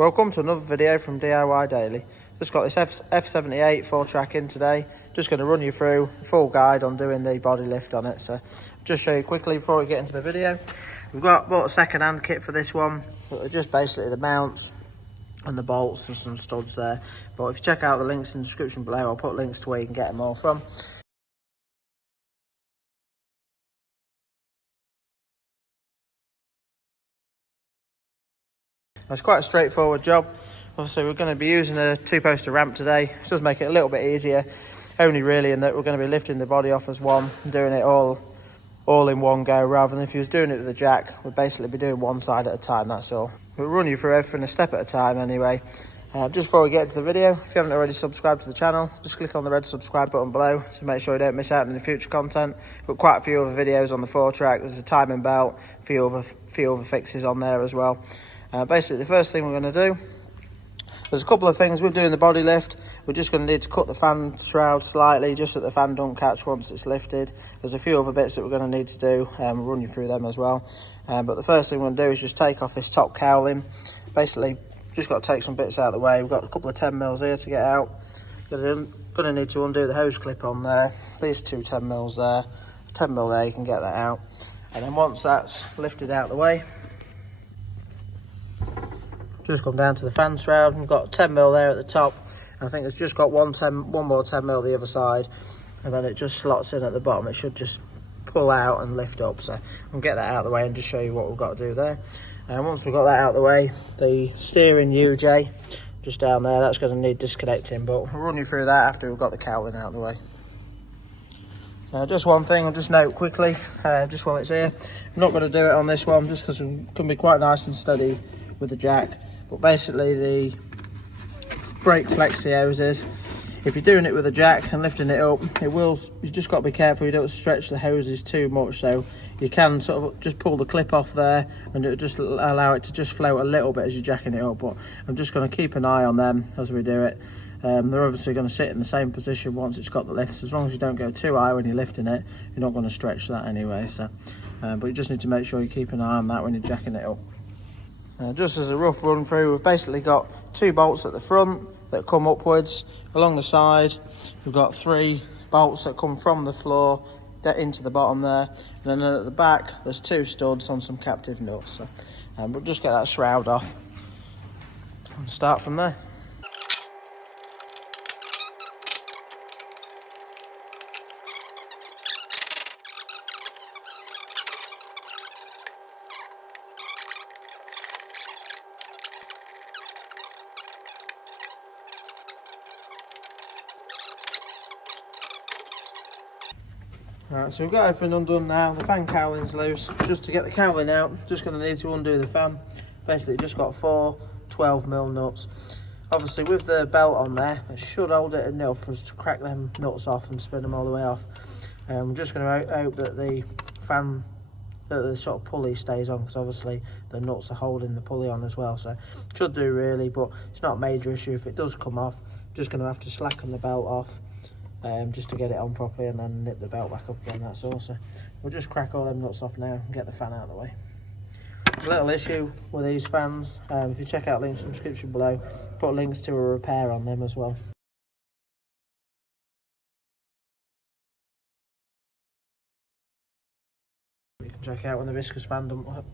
Welcome to another video from DIY Daily. Just got this F78 Fourtrak in today. Just going to run you through a full guide on doing the body lift on it. So just show you quickly before we get into the video. We've bought a second-hand kit for this one. Just basically the mounts and the bolts and some studs there. But if you check out the links in the description below, I'll put links to where you can get them all from. It's quite a straightforward job. Obviously we're going to be using a two-poster ramp today. It does make it a little bit easier, only really in that we're going to be lifting the body off as one and doing it all in one go, rather than if you was doing it with a jack, we'd basically be doing one side at a time, that's all. We'll run you through everything a step at a time anyway. Just before we get into the video, if you haven't already subscribed to the channel, just click on the red subscribe button below to make sure you don't miss out on any future content. We've got quite a few other videos on the Fourtrak. There's a timing belt, a few other fixes on there as well. Basically the first thing we're going to do, there's a couple of things we're doing the body lift. We're just going to need to cut the fan shroud slightly, just so the fan don't catch once it's lifted. There's a few other bits that we're going to need to do, we'll run you through them as well. But the first thing we're going to do is just take off this top cowling. Basically, just got to take some bits out of the way. We've got a couple of 10 mils here to get out. Going to need to undo the hose clip on there. These two 10 mils there, a 10 mil there, you can get that out. And then once that's lifted out of the way, just come down to the fan shroud. We've got 10 mil there at the top, and I think it's just got one more 10 mil the other side, and then it just slots in at the bottom. It should just pull out and lift up, so I'll get that out of the way and just show you what we've got to do there. And once we've got that out of the way, the steering UJ just down there, that's going to need disconnecting, but we'll run you through that after we've got the cowling out of the way. Just one thing I'll just note quickly, just while it's here, I'm not going to do it on this one just because it can be quite nice and steady with the jack. But basically the brake flexi hoses, if you're doing it with a jack and lifting it up, you just got to be careful you don't stretch the hoses too much. So you can sort of just pull the clip off there and it'll just allow it to just float a little bit as you're jacking it up. But I'm just going to keep an eye on them as we do it. They're obviously going to sit in the same position once it's got the lift. So as long as you don't go too high when you're lifting it, you're not going to stretch that anyway. So, but you just need to make sure you keep an eye on that when you're jacking it up. Just as a rough run through, we've basically got two bolts at the front that come upwards. Along the side, we've got three bolts that come from the floor into the bottom there. And then at the back, there's two studs on some captive nuts. So, we'll just get that shroud off and start from there. Right, so we've got everything undone now. The fan cowling's loose. Just to get the cowling out, just going to need to undo the fan. Basically just got four 12 mil nuts. Obviously with the belt on there, it should hold it enough for us to crack them nuts off and spin them all the way off. I'm just going to hope that the fan, that the sort of pulley stays on, because obviously the nuts are holding the pulley on as well. So should do really, but it's not a major issue. If it does come off, just going to have to slacken the belt off. Just to get it on properly and then nip the belt back up again, that's all. So we'll just crack all them nuts off now and get the fan out of the way. A little issue with these fans, if you check out links in the description below, put links to a repair on them as well. You can check out when the viscous fan doesn't work.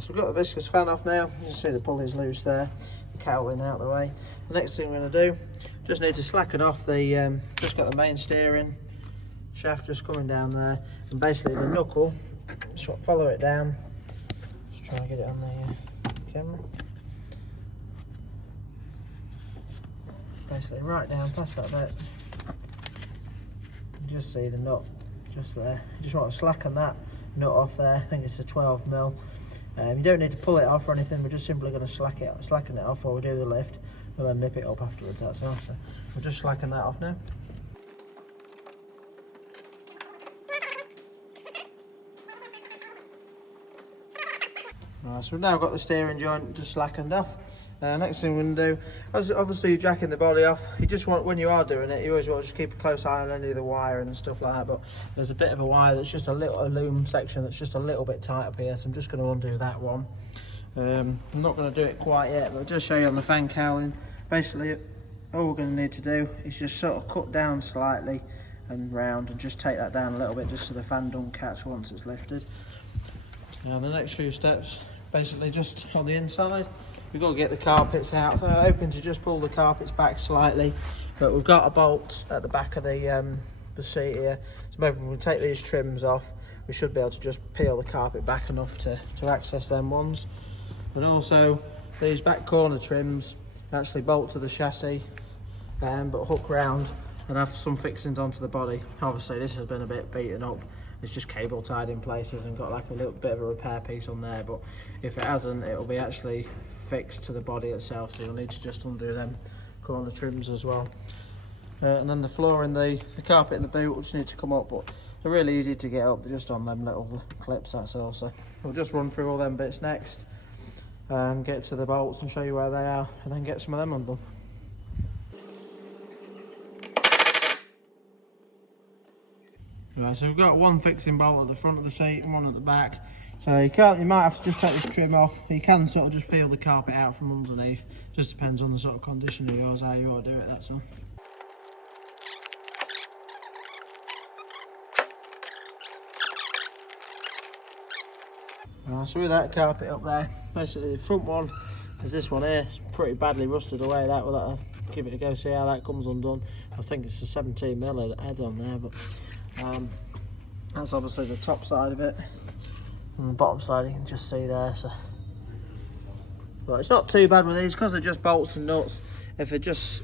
So we've got the viscous fan off now. You can see the pulley's loose there, the cowling out of the way. The next thing we're going to do, just need to slacken off the, just got the main steering shaft just coming down there, and basically the knuckle, just follow it down. Just try and get it on the camera. Basically right down past that bit. You just see the nut just there. You just want to slacken that nut off there. I think it's a 12 mil. You don't need to pull it off or anything, we're just simply going to slacken it off while we do the lift. We'll then nip it up afterwards, that's all. So we'll just slacken that off now. Right, so we've now got the steering joint just slackened off. Next thing we're going to do, as obviously you're jacking the body off, you just want, when you are doing it, you always want to just keep a close eye on any of the wiring and stuff like that, but there's a bit of a wire that's just a loom section that's just a little bit tight up here, so I'm just going to undo that one. I'm not going to do it quite yet, but I'll just show you on the fan cowling. Basically, all we're going to need to do is just sort of cut down slightly and round and just take that down a little bit just so the fan don't catch once it's lifted. Now the next few steps, basically just on the inside, we've got to get the carpets out. So I'm hoping to just pull the carpets back slightly, but we've got a bolt at the back of the seat here, so maybe when we take these trims off, we should be able to just peel the carpet back enough to access them ones. But also these back corner trims actually bolt to the chassis, but hook round and have some fixings onto the body. Obviously this has been a bit beaten up, it's just cable tied in places and got like a little bit of a repair piece on there, but if it hasn't, it'll be actually fixed to the body itself, so you'll need to just undo them corner trims as well. And then the floor and the carpet in the boot will just need to come up, but they're really easy to get up, they're just on them little clips, that's all. So we'll just run through all them bits next and get to the bolts and show you where they are, and then get some of them undone. Right, so we've got one fixing bolt at the front of the seat and one at the back. So you might have to just take this trim off. You can sort of just peel the carpet out from underneath. Just depends on the sort of condition of yours, how you ought to do it, that's all. Right, so with that carpet up there, basically the front one is this one here. It's pretty badly rusted away, that will I'll give it a go, see how that comes undone. I think it's a 17mm head on there, but that's obviously the top side of it, and the bottom side you can just see there. So, but it's not too bad with these because they're just bolts and nuts. If they just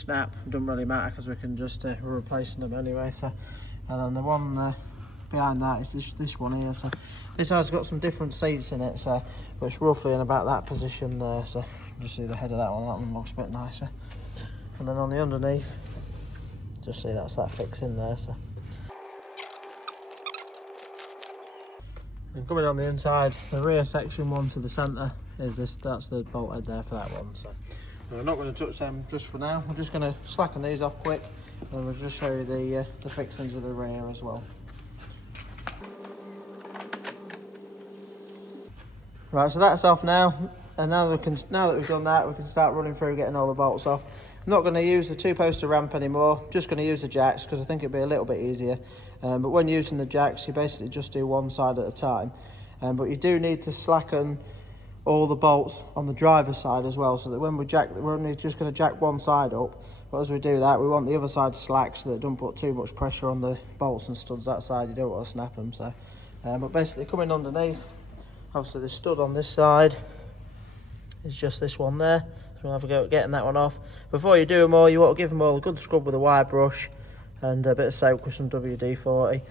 snap, it doesn't really matter because we can just we're replacing them anyway. So, and then the one behind that is this one here. So this has got some different seats in it. So, but it's roughly in about that position there. So just see the head of that one. That one looks a bit nicer. And then on the underneath, just see that's that fix in there. So. And coming on the inside, the rear section one to the centre is this, that's the bolt head there for that one. So we're not going to touch them just for now, we're just going to slacken these off quick and we'll just show you the fixings of the rear as well. Right, so that's off now, and now that we've done that, we can start running through getting all the bolts off. I'm not going to use the two-poster ramp anymore, just going to use the jacks because I think it'd be a little bit easier. But when using the jacks, you basically just do one side at a time. But you do need to slacken all the bolts on the driver's side as well, so that when we jack, we're only just going to jack one side up. But as we do that, we want the other side slack so that it don't put too much pressure on the bolts and studs that side. You don't want to snap them. So, but basically coming underneath, obviously the stud on this side is just this one there. We'll have a go at getting that one off. Before you do them all, you want to give them all a good scrub with a wire brush and a bit of soap with some WD-40.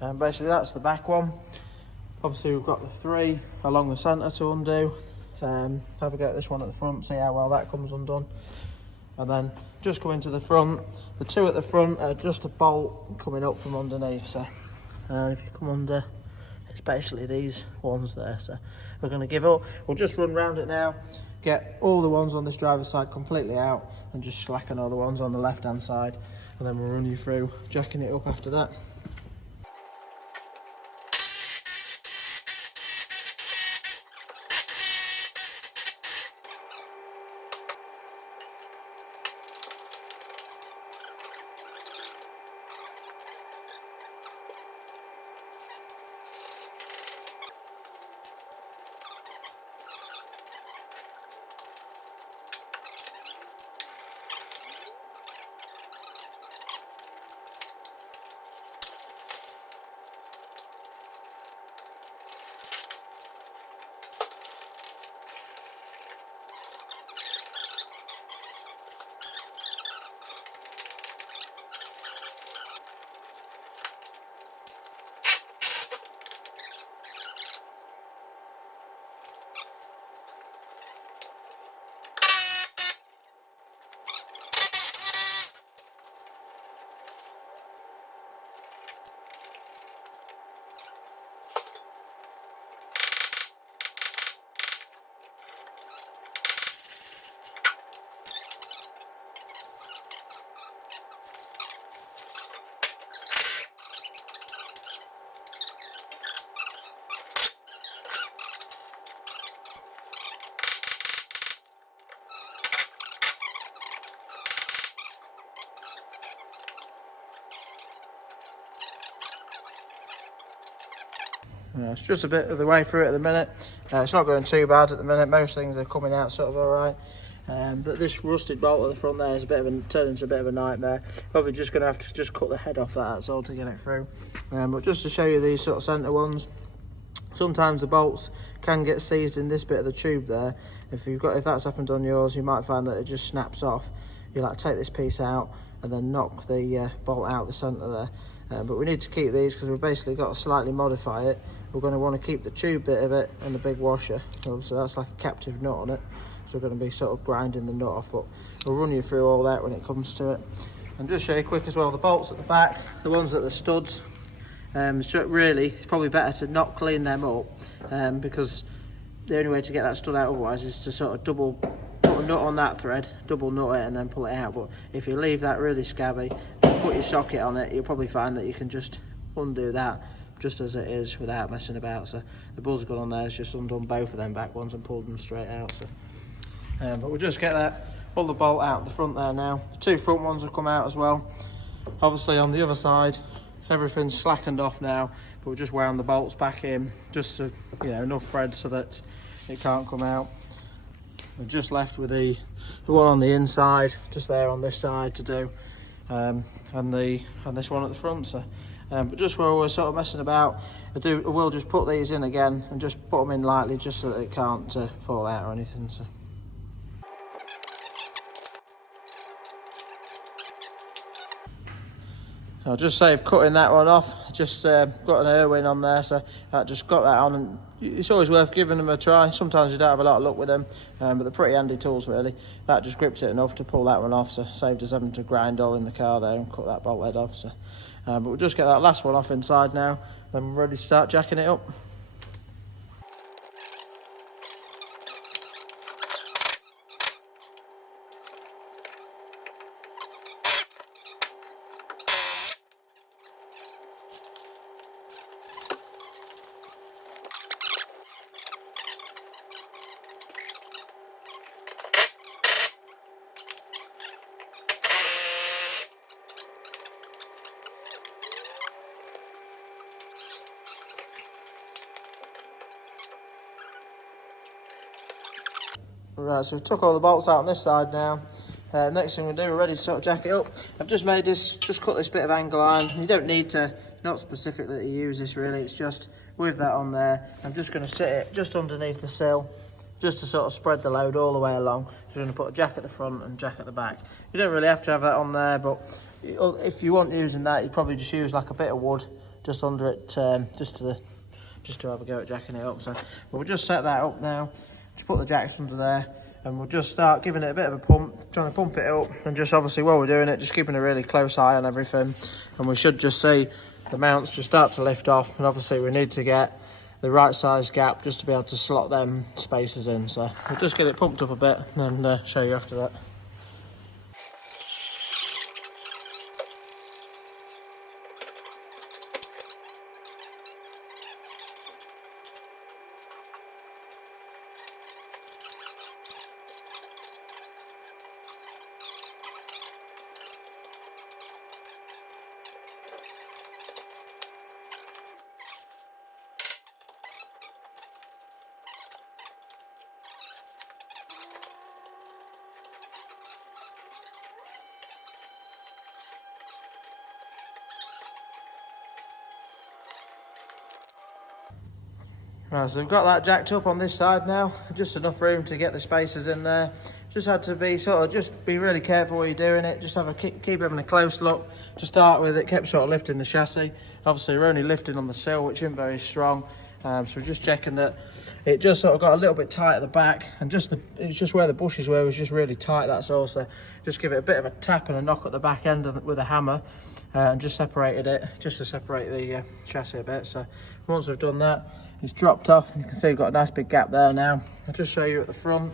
And basically that's the back one. Obviously we've got the three along the centre to undo. Have a go at this one at the front, see how well that comes undone. And then just coming to the front, the two at the front are just a bolt coming up from underneath. So if you come under, it's basically these ones there. So we're going to give up, we'll just run round it now, get all the ones on this driver's side completely out and just slacken all the ones on the left hand side, and then we'll run you through jacking it up after that. It's just a bit of the way through it at the minute. It's not going too bad at the minute. Most things are coming out sort of alright. But this rusted bolt at the front there is turned into a bit of a nightmare. Probably just going to have to just cut the head off that's all to get it through. But just to show you these sort of centre ones, sometimes the bolts can get seized in this bit of the tube there. If that's happened on yours, you might find that it just snaps off. You like take this piece out and then knock the bolt out the centre there. But we need to keep these because we've basically got to slightly modify it. We're going to want to keep the tube bit of it and the big washer. So that's like a captive nut on it. So we're going to be sort of grinding the nut off, but we'll run you through all that when it comes to it. And just show you quick as well, the bolts at the back, the ones at the studs. So really, it's probably better to not clean them up because the only way to get that stud out otherwise is to sort of put a nut on that thread, double nut it and then pull it out. But if you leave that really scabby, put your socket on it, you'll probably find that you can just undo that just as it is without messing about. So the buzz gun on there is just undone both of them back ones and pulled them straight out. So. But we'll just get all the bolt out the front there now. The two front ones will come out as well. Obviously on the other side, everything's slackened off now, but we're just wearing the bolts back in, just to, enough thread so that it can't come out. We're just left with the one on the inside, just there on this side to do, and this one at the front. So, but just where we're sort of messing about, I will just put these in again and just put them in lightly, just so that it can't fall out or anything. So. I'll just save cutting that one off. Just got an Irwin on there, so I just got that on, and it's always worth giving them a try. Sometimes you don't have a lot of luck with them, but they're pretty handy tools really. That just gripped it enough to pull that one off, so saved us having to grind all in the car there and cut that bolt head off. So, but we'll just get that last one off inside now, then we're ready to start jacking it up. Right, so we took all the bolts out on this side now. Next thing we do, we're ready to sort of jack it up. I've just cut this bit of angle iron. You don't need to, not specifically to use this really, it's just with that on there. I'm just going to sit it just underneath the sill, just to sort of spread the load all the way along. So we're going to put a jack at the front and jack at the back. You don't really have to have that on there, but if you want using that, you probably just use like a bit of wood just under it, just to have a go at jacking it up. So we'll just set that up now. Just put the jacks under there and we'll just start giving it a bit of a pump, trying to pump it up, and just obviously while we're doing it, just keeping a really close eye on everything. And we should just see the mounts just start to lift off, and obviously we need to get the right size gap just to be able to slot them spacers in. So we'll just get it pumped up a bit and show you after that. Right, so we've got that jacked up on this side now, just enough room to get the spacers in there. Just had to be just be really careful while you're doing it. Just keep having a close look to start with. It kept sort of lifting the chassis. Obviously we're only lifting on the sill, which isn't very strong. So we're just checking that it just sort of got a little bit tight at the back, and it's just where the bushes were was just really tight, that's all. So just give it a bit of a tap and a knock at the back end with a hammer, and just separated it, just to separate the chassis a bit. So once we've done that, it's dropped off, and you can see we've got a nice big gap there now. I'll just show you at the front.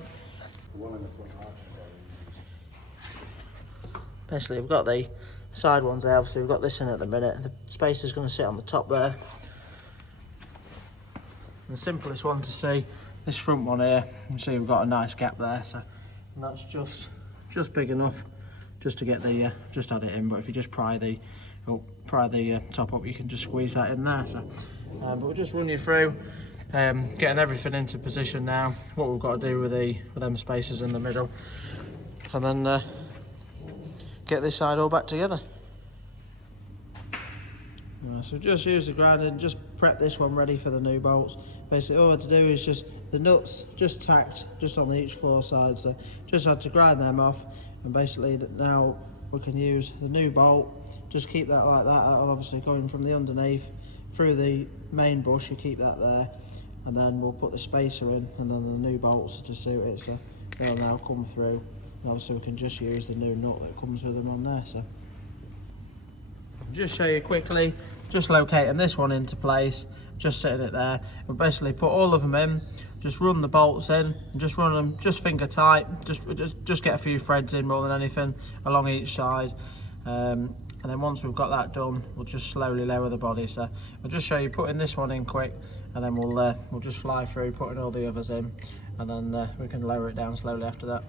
Basically we've got the side ones there, obviously we've got this in at the minute. The spacer's going to sit on the top there. And the simplest one to see, this front one here, you can see we've got a nice gap there, so and that's just big enough just to get the just add it in. But if you just pry the top up, you can just squeeze that in there. So But we'll just run you through getting everything into position now, what we've got to do with them spacers in the middle, and then get this side all back together. So just use the grinder and just prep this one ready for the new bolts. Basically all we had to do is just the nuts just tacked just on each 4 sides, so just had to grind them off, and basically now we can use the new bolt. Just keep that like that, obviously going from the underneath through the main bush, you keep that there, and then we'll put the spacer in and then the new bolts to suit it, so they'll now come through, and obviously we can just use the new nut that comes with them on there. So just show you quickly, just locating this one into place, just setting it there, and basically put all of them in, just run the bolts in, and just run them just finger tight, just get a few threads in more than anything along each side, and then once we've got that done, we'll just slowly lower the body. So I'll just show you putting this one in quick, and then we'll just fly through putting all the others in, and then we can lower it down slowly after that.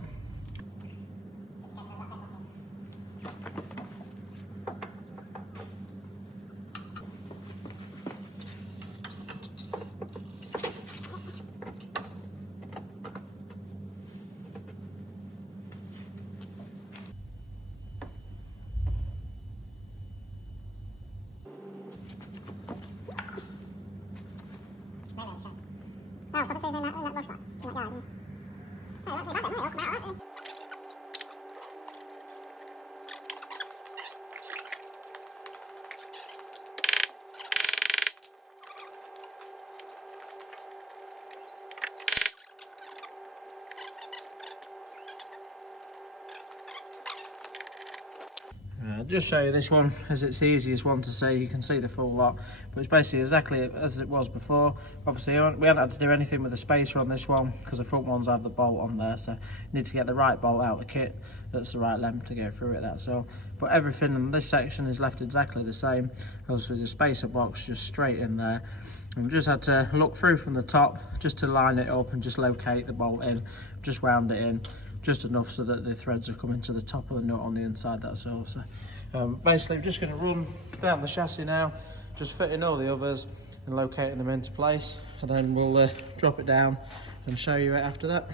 Just show you this one as it's the easiest one to see. You can see the full lot, but it's basically exactly as it was before. Obviously we haven't had to do anything with the spacer on this one because the front ones have the bolt on there, so you need to get the right bolt out of the kit that's the right length to go through it, that's all. But everything in this section is left exactly the same. Obviously the spacer box just straight in there, and we just had to look through from the top just to line it up and just locate the bolt in, just wound it in just enough so that the threads are coming to the top of the nut on the inside, that's all. So basically I'm just going to run down the chassis now, just fitting all the others and locating them into place, and then we'll drop it down and show you it after that.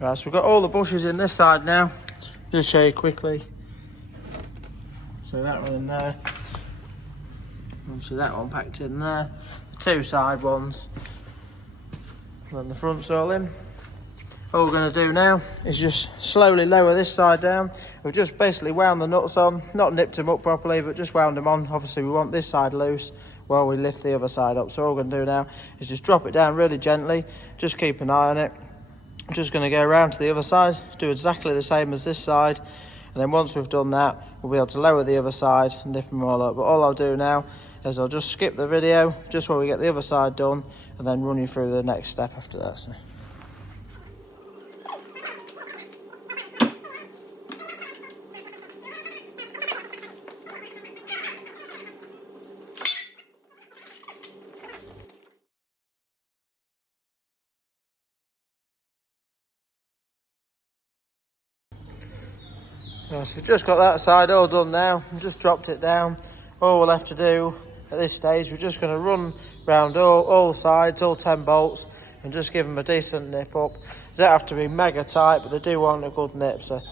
Right, so we've got all the bushes in this side now. Just show you quickly. So that one in there. Obviously that one packed in there. The 2 side ones. And then the front's all in. All we're going to do now is just slowly lower this side down. We've just basically wound the nuts on, not nipped them up properly, but just wound them on. Obviously we want this side loose while we lift the other side up. So all we're going to do now is just drop it down really gently. Just keep an eye on it. I'm just going to go around to the other side, do exactly the same as this side, and then once we've done that, we'll be able to lower the other side and nip them all up. But all I'll do now is I'll just skip the video just while we get the other side done, and then run you through the next step after that. So. So we've just got that side all done now, and just dropped it down. All we're left to do at this stage, we're just going to run round all sides, all 10 bolts, and just give them a decent nip up. They don't have to be mega tight, but they do want a good nip. So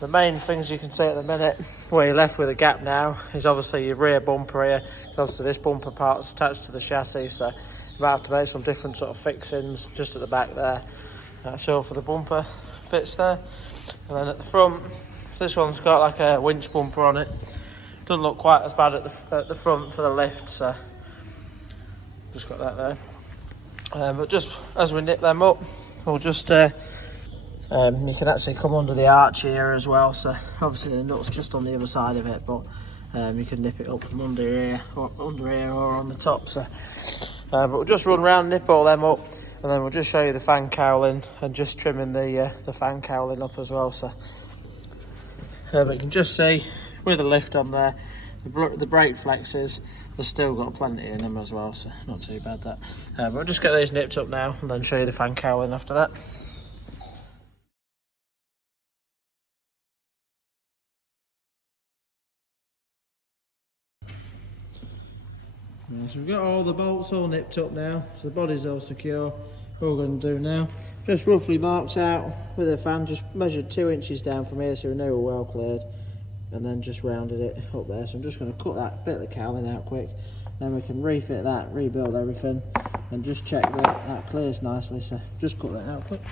the main things you can see at the minute, where you're left with a gap now, is obviously your rear bumper here. So obviously this bumper part's attached to the chassis, so you might have to make some different sort of fixings just at the back there. That's all for the bumper bits there. And then at the front, this one's got like a winch bumper on it. Doesn't look quite as bad at the front for the lift, so just got that there. But just as we nip them up, we'll just you can actually come under the arch here as well. So obviously the nut's just on the other side of it, but you can nip it up from under here or on the top. So, but we'll just run around, nip all them up, and then we'll just show you the fan cowling and just trimming the fan cowling up as well. So, but you can just see with the lift on there, the brake flexes, they've still got plenty in them as well, so not too bad that. But we'll just get these nipped up now and then show you the fan cowling after that. So we've got all the bolts all nipped up now, so the body's all secure. What we're going to do now, just roughly marked out with a fan, just measured 2 inches down from here so we know we're well cleared, and then just rounded it up there. So I'm just going to cut that bit of the cowling out quick, then we can refit that, rebuild everything, and just check that that clears nicely. So just cut that out quick.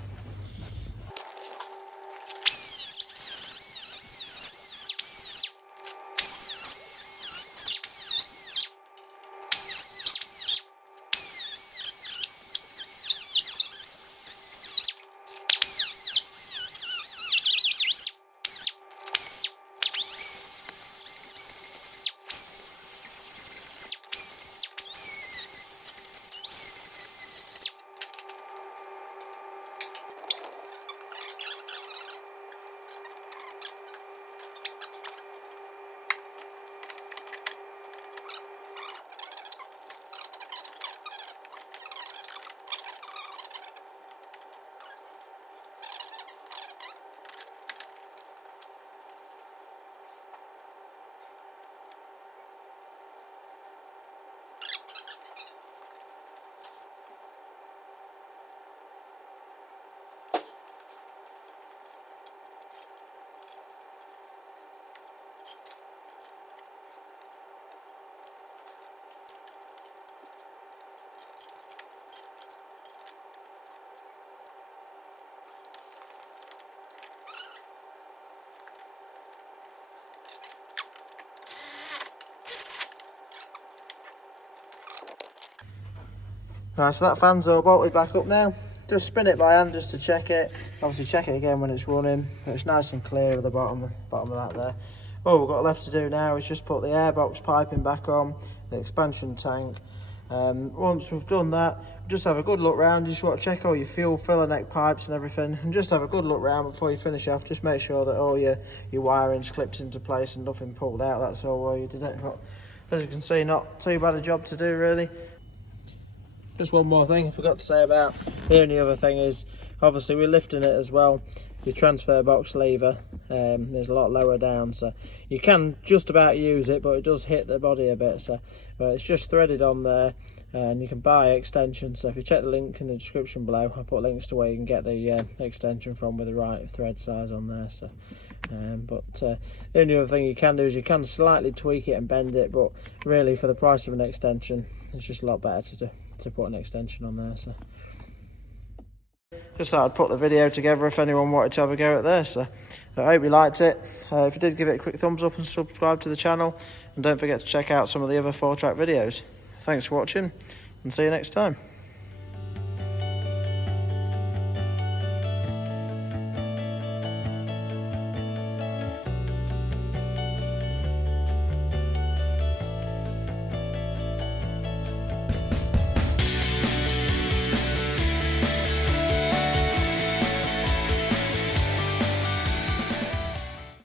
Right, so that fan's all bolted back up now. Just spin it by hand just to check it. Obviously check it again when it's running. It's nice and clear at the bottom of that there. All we've got left to do now is just put the airbox piping back on, the expansion tank. Once we've done that, just have a good look round. You just want to check all your fuel filler neck pipes and everything, and just have a good look round before you finish off. Just make sure that all your wiring's clipped into place and nothing pulled out. That's all while you did it. But as you can see, not too bad a job to do really. Just one more thing I forgot to say about the only other thing is, obviously we're lifting it as well. Your transfer box lever is a lot lower down, so you can just about use it, but it does hit the body a bit. So, but it's just threaded on there, and you can buy extensions. So if you check the link in the description below, I'll put links to where you can get the extension from with the right thread size on there. So, the only other thing you can do is you can slightly tweak it and bend it, but really for the price of an extension, it's just a lot better to put an extension on there. So just thought I'd put the video together if anyone wanted to have a go at this. So I hope you liked it. If you did, give it a quick thumbs up and subscribe to the channel, and don't forget to check out some of the other Fourtrak videos. Thanks for watching, and see you next time.